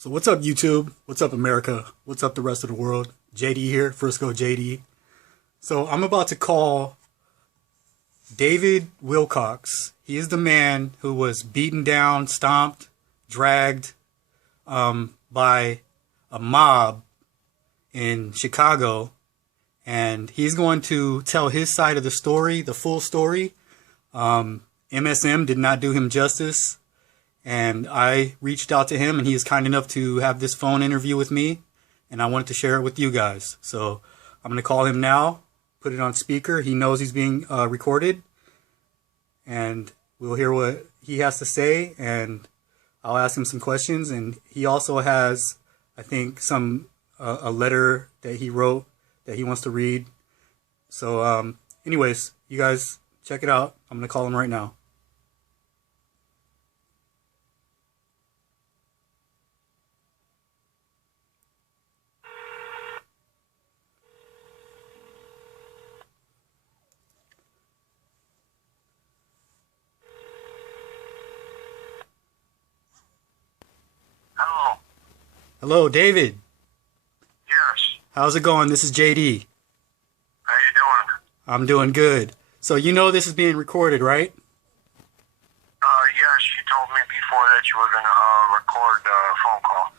So what's up, YouTube? What's up, America? What's up, the rest of the world? JD here, Frisco JD. So I'm about to call David Wilcox. He is the man who was beaten down, stomped, dragged by a mob in Chicago. And he's going to tell his side of the story, the full story. MSM did not do him justice. And I reached out to him, and he is kind enough to have this phone interview with me, and I wanted to share it with you guys. So I'm going to call him now, put it on speaker. He knows he's being recorded, and we'll hear what he has to say, and I'll ask him some questions. And he also has, I think, a letter that he wrote that he wants to read. So anyways, you guys check it out. I'm going to call him right now. Hello. Hello, David. Yes. How's it going? This is JD. How you doing? I'm doing good. So you know this is being recorded, right? Yes, you told me before that you were going to record a phone call.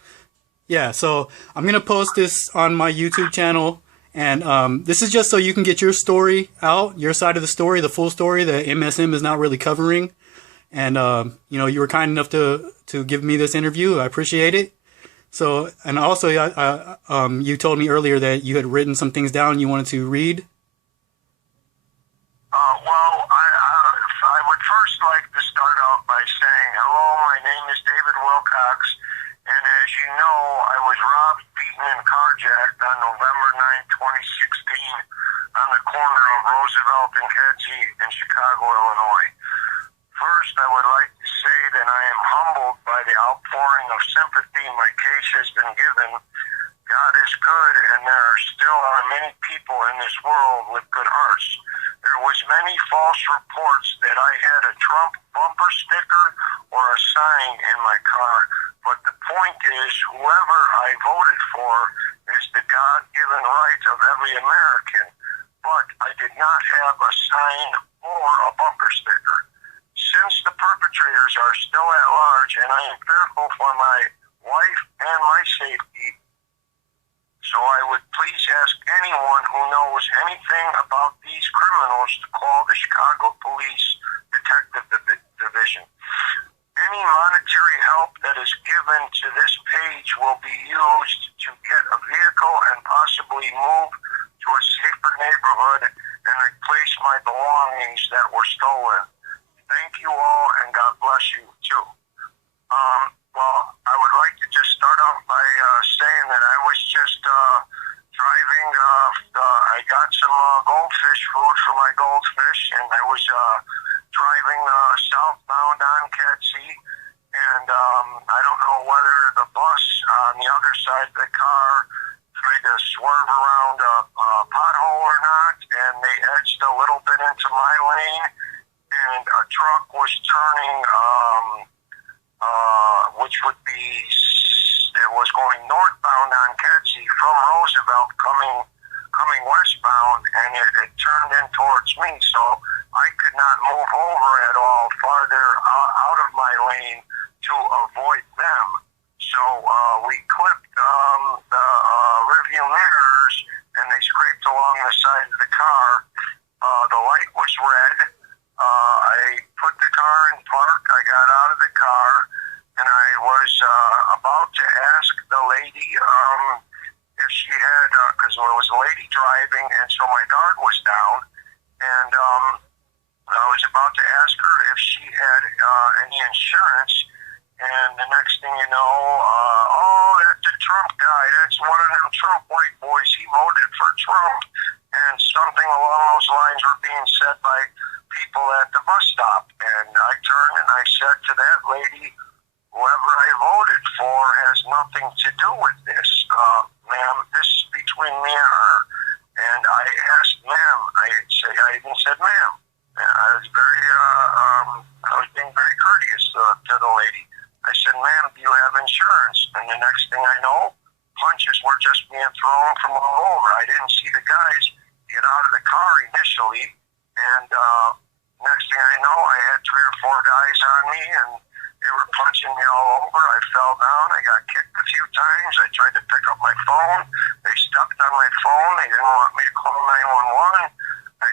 Yeah, so I'm going to post this on my YouTube channel, and this is just so you can get your story out, your side of the story, the full story that MSM is not really covering. And, you know, you were kind enough to give me this interview. I appreciate it. So, and also, you told me earlier that you had written some things down you wanted to read. I would first like to start out by saying, hello, my name is David Wilcox, and as you know, I was robbed, beaten, and carjacked on November 9, 2016 on the corner of Roosevelt and Kedzie in Chicago, Illinois. First, I would like to say that I am humbled by the outpouring of sympathy my case has been given. God is good, and there still are many people in this world with good hearts. There was many false reports that I had a Trump bumper sticker or a sign in my car, but the point is, whoever I voted for is the God-given right of every American, but I did not have a sign or a bumper sticker. Since the perpetrators are still at large, and I am fearful for my wife and my safety, so I would please ask anyone who knows anything about these criminals to call the Chicago Police Detective Division. Any monetary help that is given to this page will be used to get a vehicle and possibly move to a safer neighborhood and replace my belongings that were stolen. Thank you all, and God bless you, too. I would like to just start out by saying that I was just driving. I got some goldfish food for my goldfish, and I was driving southbound on Kedzie, and I don't know whether the bus on the other side of the car tried to swerve around a pothole or not, and they edged a little bit into my lane, and a truck was turning, which would be, it was going northbound on Kedzie from Roosevelt coming westbound, and it turned in towards me, so I could not move over at all farther out of my lane to avoid them. So we clipped the rearview mirrors, and they scraped along the side of the car. The light was red. I put the car in park. I got out of the car, and I was about to ask the lady if she had, because there was a lady driving, and so my guard was down, and I was about to ask her if she had any insurance, and the next thing you know, that's a Trump guy. That's one of them Trump white boys. He voted for Trump, and something along those lines were being said by people at the bus stop, and I turned and I said to that lady, whoever I voted for has nothing to do with this. Ma'am, this is between me and her. And I asked ma'am, I even said ma'am. I was being very courteous to the lady. I said, ma'am, do you have insurance? and the next thing I know, punches were just being thrown from all over. I didn't see the guys get out of the car initially, and next thing I know, I had 3 or 4 guys on me, and they were punching me all over. I fell down. I got kicked a few times. I tried to pick up my phone. They stepped on my phone. They didn't want me to call 911.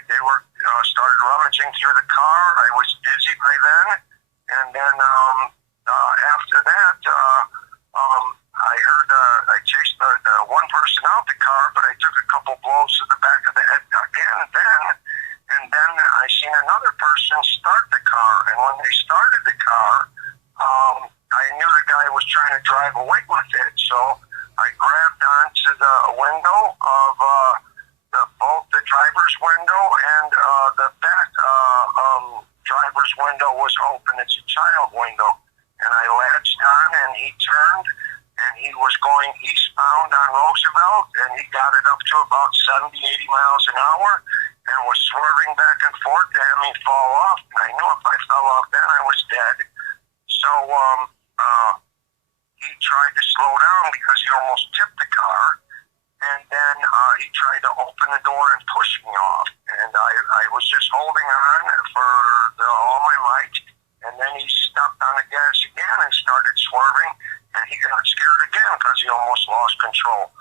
They were started rummaging through the car. I was dizzy by then, and then after that, I heard I chased the one person out the car, but I took a couple blows to the back of the head again. And then I seen another person start the car, and when they started the car, I knew the guy was trying to drive away with it, so I grabbed onto the window of both the driver's window and the back driver's window was open. It's a child window. And I latched on, and he turned, and he was going eastbound on Roosevelt, and he got it up to about 70, 80 miles an hour and was swerving back and forth to have me fall off. And I knew if I fell off then, I was dead. So he tried to slow down because he almost tipped the car. And then he tried to open the door and push me off. And I was just holding on for all my might. And then he stepped on the gas again and started swerving. And he got scared again because he almost lost control.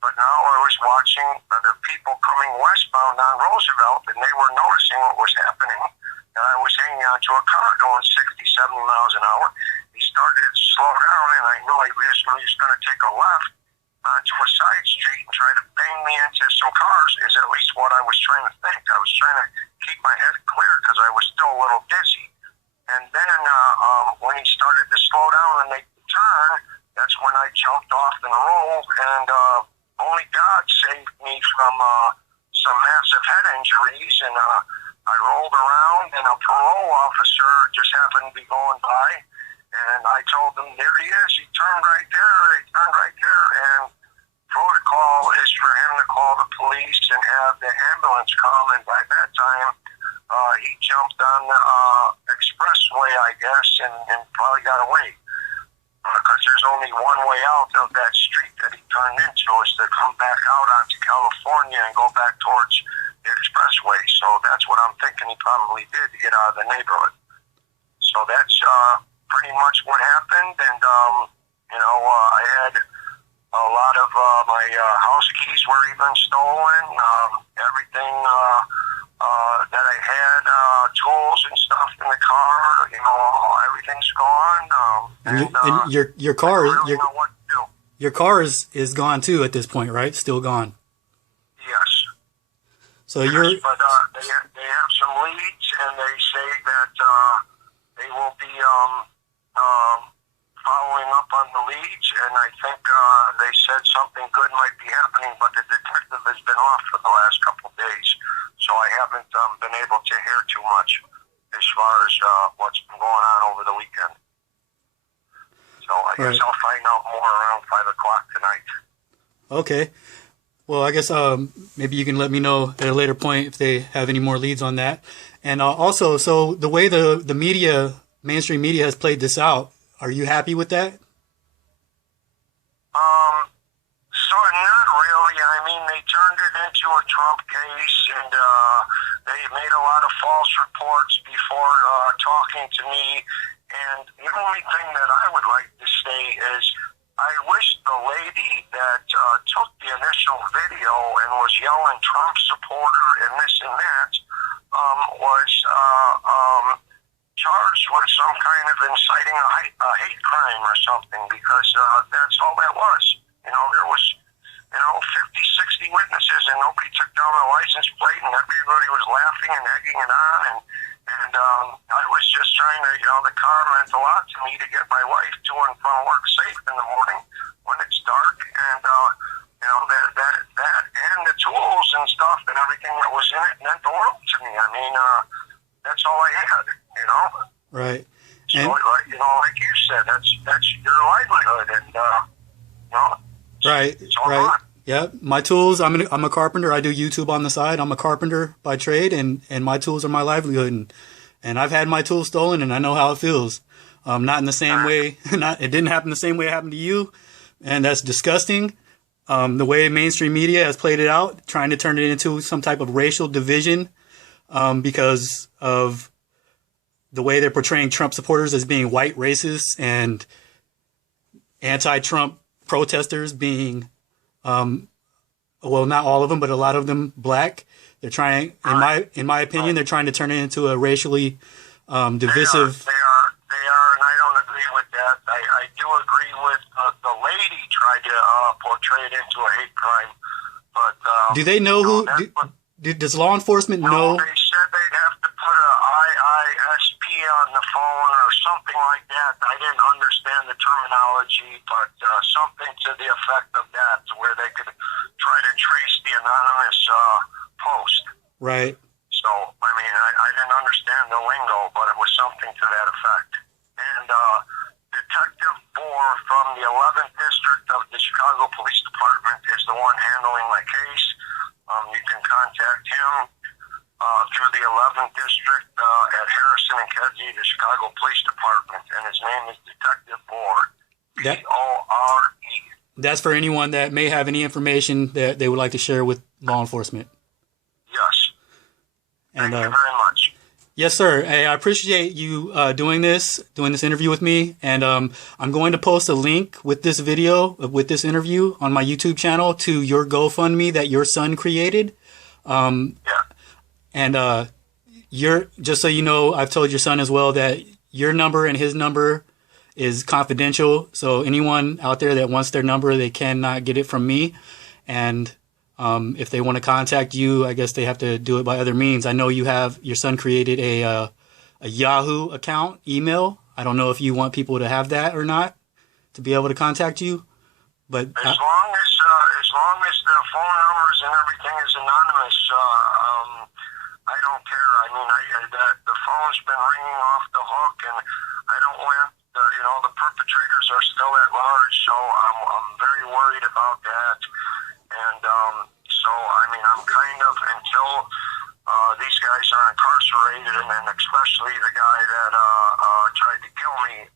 But now I was watching the people coming westbound on Roosevelt, and they were noticing what was happening. And I was hanging onto a car going 60, 70 miles an hour. He started to slow down, and I knew he was going to take a left onto a side street and try to bang me into some cars, is at least what I was trying to think. I was trying to keep my head clear because I was still a little dizzy. And then when he started to slow down and make the turn, that's when I jumped off and rolled, and only God saved me from some massive head injuries. And I rolled around, and a parole officer just happened to be going by, and I told him, there he is. He turned right there. He turned right there. And protocol is for him to call the police and have the ambulance come. And by that time, he jumped on the expressway, I guess, and probably got away. Because there's only one way out of that street that he turned into, is to come back out onto California and go back towards the expressway. So that's what I'm thinking he probably did to get out of the neighborhood. So that's pretty much what happened. And, I had a lot of my house keys were even stolen. Everything that I had, tools and stuff in the car, everything's gone. And your car, I really know what to do. your car is gone too at this point, right? Still gone. Yes. So yes, you're. But they have some leads, and they say that they will be following up on the leads, and I think they said something good might be happening, but the detective has been off for the last couple of days, so I haven't been able to hear too much as far as what's been going on over the weekend. So I guess I'll find out more around 5 o'clock tonight. Okay. Well, I guess maybe you can let me know at a later point if they have any more leads on that. And also, so the way the media, mainstream media, has played this out, are you happy with that? So not really. I mean, they turned it into a Trump case, and they made a lot of false reports before talking to me. And the only thing that I would like to say is, I wish the lady that took the initial video and was yelling Trump supporter and this and that was charged with some kind of inciting a hate crime or something, because that's all that was. There was 50, 60 witnesses, and nobody took down the license plate, and everybody was laughing and egging it on, and I was just trying to, the car meant a lot to me to get my wife to and from work safe in the morning when it's dark, and that and the tools and stuff and everything that was in it meant the world to me. I mean, that's all I had, Right. So, like you said, that's your livelihood, and Right. it's all Right. gone. Yeah, my tools. I'm a carpenter. I do YouTube on the side. I'm a carpenter by trade, and my tools are my livelihood. And I've had my tools stolen, and I know how it feels. Not in the same way. It didn't happen the same way it happened to you, and that's disgusting. The way mainstream media has played it out, trying to turn it into some type of racial division, because of the way they're portraying Trump supporters as being white racists and anti-Trump protesters being, well, not all of them, but a lot of them black. They're trying, in my opinion, they're trying to turn it into a racially divisive. They are, and I don't agree with that. I do agree with the lady tried to portray it into a hate crime, but do they know who? Does law enforcement know? They said they'd have to put a IISP on the phone or something like that. I didn't understand the terminology, but something to the effect of that, where they could try to trace the anonymous post. Right. So, I mean, I didn't understand the lingo, but it was something to that effect. And Detective Bohr from the 11th District of the Chicago Police Department is the one handling my case. You can contact him through the 11th District at Harrison and Kedzie, the Chicago Police Department, and his name is Detective Bohr. B-O-R-E. That's for anyone that may have any information that they would like to share with law enforcement. Yes. Thank you very much. Yes, sir. Hey, I appreciate you doing this interview with me, and I'm going to post a link with this video, with this interview, on my YouTube channel to your GoFundMe that your son created. And just so you know, I've told your son as well that your number and his number is confidential. So anyone out there that wants their number, they cannot get it from me. And if they want to contact you, I guess they have to do it by other means. I know your son created a Yahoo account, email. I don't know if you want people to have that or not, to be able to contact you. But as long as the phone numbers and everything is anonymous, I don't care. I mean, the phone's been ringing off the hook, and I don't want the perpetrators are still at large, so I'm very worried about that. And so, I mean, I'm kind of, until these guys are incarcerated, and then especially the guy that tried to kill me,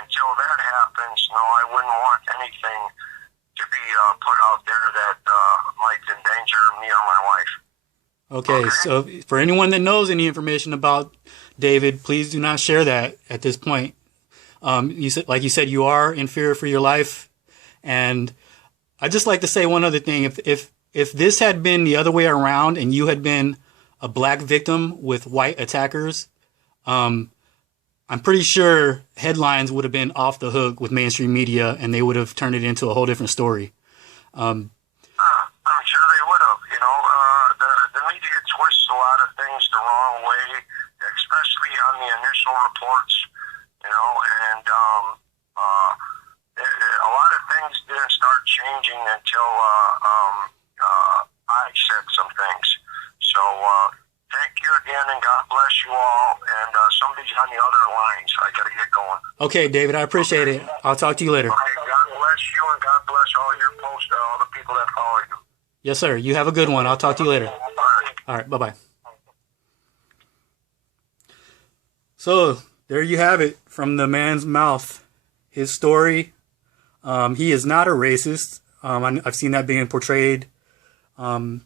until that happens, no, I wouldn't want anything to be put out there that might endanger me or my wife. Okay, so for anyone that knows any information about David, please do not share that at this point. Like you said, you are in fear for your life, and I'd just like to say one other thing. If this had been the other way around and you had been a black victim with white attackers, I'm pretty sure headlines would have been off the hook with mainstream media, and they would have turned it into a whole different story. I'm sure they would have. The media twists a lot of things the wrong way, especially on the initial reports, and a lot of things didn't start changing until I said some things. So thank you again, and God bless you all. And somebody's on the other line, so I got to get going. Okay, David, I appreciate it. I'll talk to you later. Okay, God bless you, and God bless all your posts, all the people that follow you. Yes, sir. You have a good one. I'll talk to you later. All right, bye-bye. So there you have it, from the man's mouth, his story. He is not a racist. I've seen that being portrayed on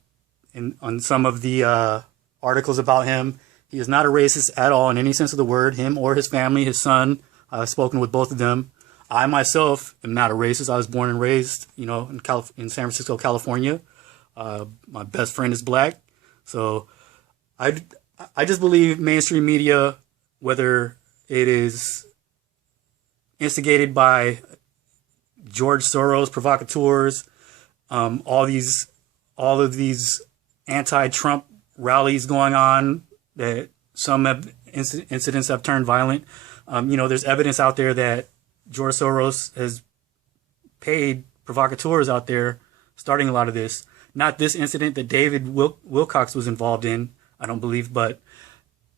some of the articles about him. He is not a racist at all in any sense of the word, him or his family, his son. I've spoken with both of them. I myself am not a racist. I was born and raised, in San Francisco, California. My best friend is black. So I just believe mainstream media, whether it is instigated by George Soros, provocateurs, all of these anti-Trump rallies going on, that some incidents have turned violent. There's evidence out there that George Soros has paid provocateurs out there starting a lot of this. Not this incident that David Wilcox was involved in, I don't believe, but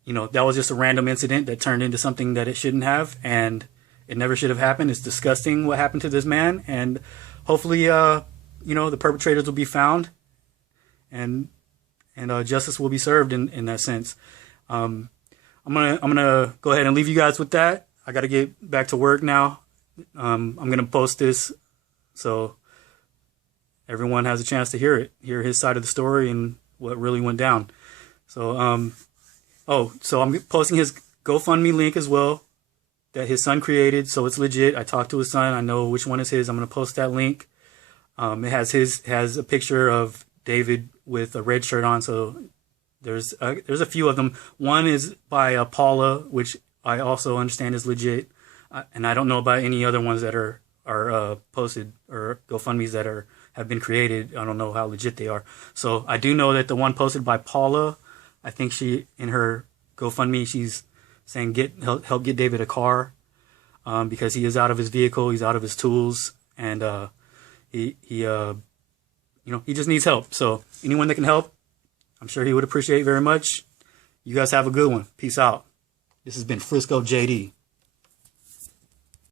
that was just a random incident that turned into something that it shouldn't have, and it never should have happened. It's disgusting what happened to this man, and hopefully, the perpetrators will be found, and justice will be served in that sense. I'm I'm gonna go ahead and leave you guys with that. I got to get back to work now. I'm gonna post this so everyone has a chance to hear his side of the story and what really went down. So so I'm posting his GoFundMe link as well that his son created, so it's legit. I talked to his son. I know which one is his. I'm gonna post that link. It has a picture of David with a red shirt on. So there's a few of them. One is by Paula, which I also understand is legit, and I don't know about any other ones that are posted or GoFundMe's that have been created. I don't know how legit they are. So I do know that the one posted by Paula, I think she in her GoFundMe she's saying help get David a car because he is out of his vehicle, he's out of his tools, and he just needs help. So anyone that can help, I'm sure he would appreciate very much. You guys have a good one. Peace out. This has been Frisco JD.